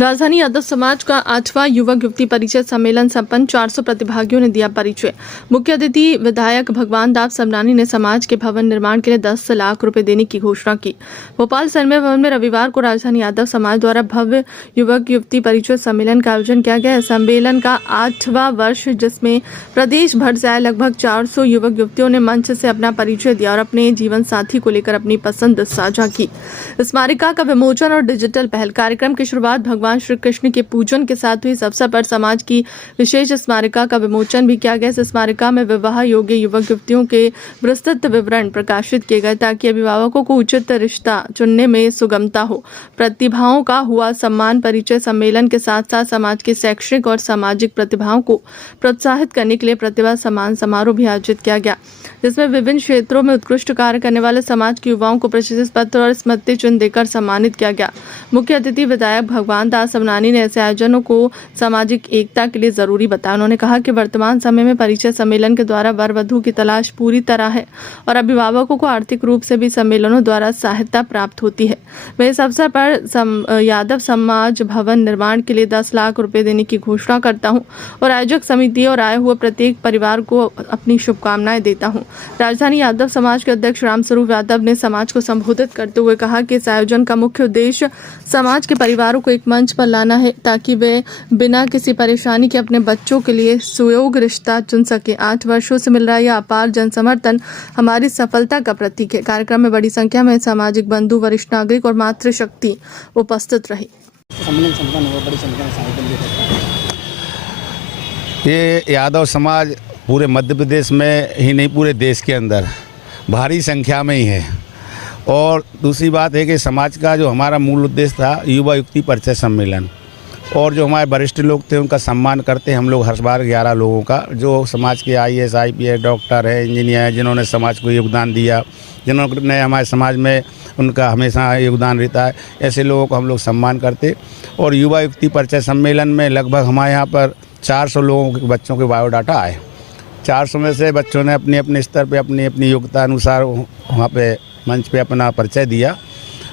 राजधानी यादव समाज का 8वां युवक युवती परिचय सम्मेलन संपन्न। 400 प्रतिभागियों ने दिया परिचय। मुख्य अतिथि विधायक भगवान दास समनानी ने समाज के भवन निर्माण के लिए 10 लाख रुपए देने की घोषणा की। भोपाल सन्मय भवन में रविवार को राजधानी यादव समाज द्वारा भव्य युवक युवती परिचय सम्मेलन का आयोजन किया गया। सम्मेलन का 8वां वर्ष, जिसमें प्रदेश भर से आए लगभग 400 युवक युवतियों ने मंच से अपना परिचय दिया और अपने जीवन साथी को लेकर अपनी पसंद साझा की। स्मारिका का विमोचन और डिजिटल पहल। कार्यक्रम की शुरुआत भगवान श्री कृष्ण के पूजन के साथ हुई। इस अवसर पर समाज की विशेष स्मारिका का विमोचन भी किया गया। इस स्मारिका में विवाह योग्य युवक युवतियों के विस्तृत विवरण प्रकाशित किए गए ताकि अभिभावकों को उचित रिश्ता चुनने में सुगमता हो। प्रतिभाओं का हुआ सम्मान। परिचय सम्मेलन के साथ साथ समाज की शैक्षणिक और सामाजिक प्रतिभाओं को प्रोत्साहित करने के लिए प्रतिभा सम्मान समारोह भी आयोजित किया गया, जिसमें विभिन्न क्षेत्रों में उत्कृष्ट कार्य करने वाले समाज के युवाओं को प्रशस्ति पत्र और स्मृति चिन्ह देकर सम्मानित किया गया। मुख्य अतिथि विधायक भगवान दास समनानी ने ऐसे आयोजनों को सामाजिक एकता के लिए जरूरी बताया। उन्होंने कहा कि वर्तमान समय में परिचय सम्मेलन के द्वारा वर वधू की तलाश पूरी तरह है और अभिभावकों को आर्थिक रूप से भी सम्मेलनों द्वारा सहायता प्राप्त होती है। वे इस अवसर पर यादव समाज भवन निर्माण के लिए 10 लाख रुपए देने की घोषणा करता हूं और आयोजक समिति और आए हुए प्रत्येक परिवार को अपनी शुभकामनाएं देता हूं। राजधानी यादव समाज के अध्यक्ष रामस्वरूप यादव ने समाज को संबोधित करते हुए कहा कि इस आयोजन का मुख्य उद्देश्य समाज के परिवारों को एक मंच पर लाना है ताकि वे बिना किसी परेशानी के अपने बच्चों के लिए सुयोग्य रिश्ता चुन सके। 8 वर्षों से मिल रहा यह अपार जन समर्थन हमारी सफलता का प्रतीक है। कार्यक्रम में बड़ी संख्या में सामाजिक बंधु, वरिष्ठ नागरिक और मातृशक्ति उपस्थित रही। ये यादव समाज पूरे मध्य प्रदेश में ही नहीं, पूरे देश के अंदर भारी संख्या में ही है। और दूसरी बात है कि समाज का जो हमारा मूल उद्देश्य था युवा युवती परिचय सम्मेलन, और जो हमारे वरिष्ठ लोग थे उनका सम्मान करते हम लोग हर बार 11 लोगों का, जो समाज के IAS IPS डॉक्टर है, इंजीनियर है, जिन्होंने समाज को योगदान दिया, जिन्होंने हमारे समाज में उनका हमेशा योगदान रहता है, ऐसे लोगों को हम लोग सम्मान करते। और युवा युवती परिचय सम्मेलन में लगभग हमारे यहाँ पर 400 लोगों के बच्चों के बायोडाटा आए। 400 में से बच्चों ने अपने अपने स्तर पे अपनी अपनी योग्यता अनुसार वहाँ पे मंच पे अपना परिचय दिया।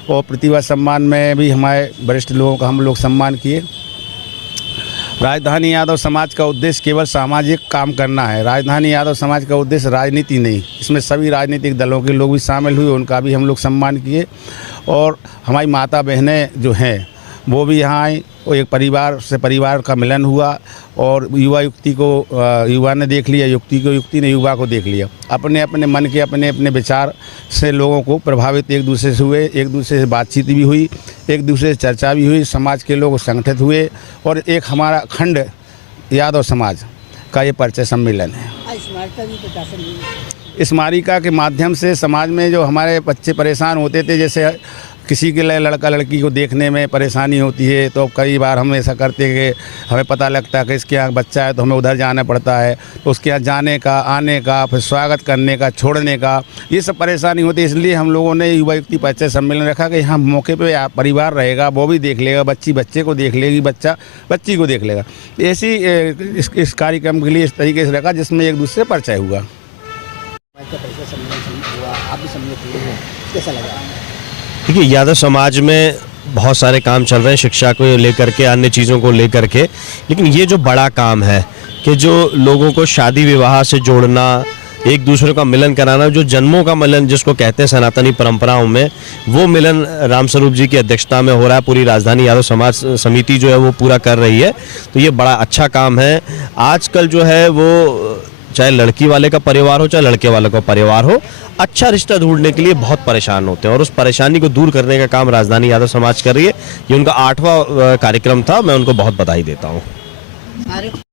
और प्रतिभा सम्मान में भी हमारे वरिष्ठ लोगों का हम लोग सम्मान किए। राजधानी यादव समाज का उद्देश्य केवल सामाजिक काम करना है। राजधानी यादव समाज का उद्देश्य राजनीति नहीं, इसमें सभी राजनीतिक दलों के लोग भी शामिल हुए, उनका भी हम लोग सम्मान किए। और हमारी माता बहनें जो हैं वो भी यहाँ आई और एक परिवार से परिवार का मिलन हुआ। और युवा युवती को युवा ने देख लिया, युवती को युवती ने युवा को देख लिया। अपने अपने मन के अपने अपने विचार से लोगों को प्रभावित एक दूसरे से हुए, एक दूसरे से बातचीत भी हुई, एक दूसरे से चर्चा भी हुई, समाज के लोग संगठित हुए और एक हमारा खंड यादव समाज का ये परिचय सम्मेलन है। स्मारिका के माध्यम से समाज में जो हमारे बच्चे परेशान होते थे, जैसे किसी के लिए लड़का लड़की को देखने में परेशानी होती है, तो कई बार हम ऐसा करते हैं कि हमें पता लगता है कि इसके यहाँ बच्चा है तो हमें उधर जाना पड़ता है, तो उसके यहाँ जाने का, आने का, फिर स्वागत करने का, छोड़ने का, ये सब परेशानी होती है। इसलिए हम लोगों ने युवा युवती परिचय सम्मेलन रखा कि यहाँ मौके पे परिवार रहेगा, वो भी देख लेगा, बच्ची बच्चे को देख लेगी, बच्चा बच्ची को देख लेगा। ऐसी इस कार्यक्रम के लिए इस तरीके से रखा जिसमें एक दूसरे से परिचय हुआ। देखिए, यादव समाज में बहुत सारे काम चल रहे हैं शिक्षा को लेकर के, अन्य चीज़ों को लेकर के, लेकिन ये जो बड़ा काम है कि जो लोगों को शादी विवाह से जोड़ना, एक दूसरे का मिलन कराना, जो जन्मों का मिलन जिसको कहते हैं सनातनी परंपराओं में, वो मिलन रामस्वरूप जी की अध्यक्षता में हो रहा है। पूरी राजधानी यादव समाज समिति जो है वो पूरा कर रही है, तो ये बड़ा अच्छा काम है। आजकल जो है वो चाहे लड़की वाले का परिवार हो चाहे लड़के वाले का परिवार हो, अच्छा रिश्ता ढूंढने के लिए बहुत परेशान होते हैं और उस परेशानी को दूर करने का काम राजधानी यादव समाज कर रही है। ये उनका 8वां कार्यक्रम था, मैं उनको बहुत बधाई देता हूँ।